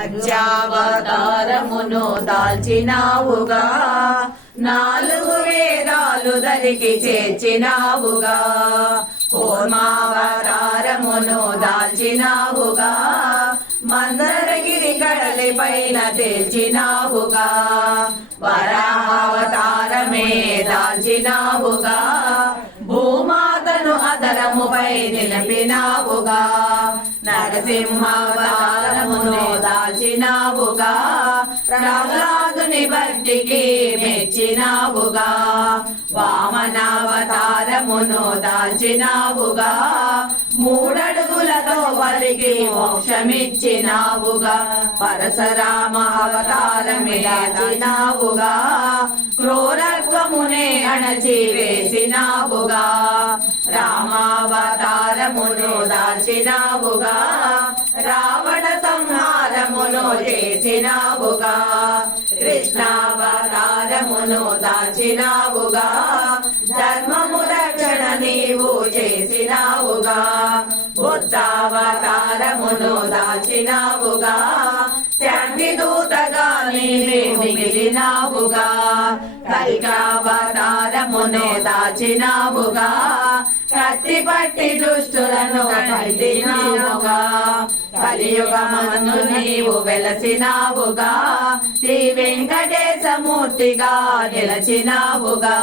అర్చావతారమును దాల్చినావుగా, 4 వేదాలు దరికి చేర్చినావుగా. కూర్మావతారమును దాల్చినావుగా, మందరగిరి కడలి పైన తేల్చినావుగా. వరాహావతారమే దాల్చినావుగా, భూమాతను అదరముపై నిలిపినావుగా. నరసింహావతారమును దాల్చినావుగా, ప్రహ్లాదుని భక్తికి మెచ్చినావుగా. వామనావతారమును దాల్చినావుగా, 3 అడుగులతో వలికి మోక్షమిచ్చినావుగా. పరశురామ అవతారమే దాల్చినావుగా, క్రూరత్వమునే అణచి వేసినావుగా. రామావతారమును దాల్చినావుగా, రావణ సంహారమును చేసినావుగా. కృష్ణావతారమును దాల్చినావుగా, ధర్మము రక్షణ నీవు చేసినావుగా. బుద్ధావతారమును దాల్చినావుగా, శాంతి దూతగా నీవే మిగిలినావుగా. కలికావతారమును దాల్చినావుగా, కత్తి పట్టి దుష్టులను పట్టినావుగా. కలియుగమందు నీవు వెలసినావుగా, శ్రీ వెంకటేశమూర్తిగా నిలచినావుగా.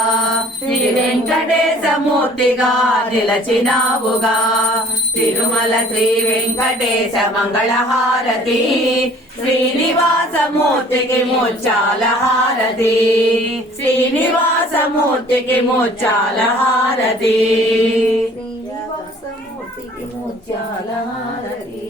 శ్రీ వెంకటేశమూర్తిగా నిలచినావుగా. తిరుమల శ్రీ వెంకటేశ మంగళహారతి, శ్రీనివాసమూర్తికి ముచ్చాల హారతి. శ్రీనివాసమూర్తికి ముచ్చాల హారతి. శ్రీనివాసమూర్తికి ముచ్చాల హారతి.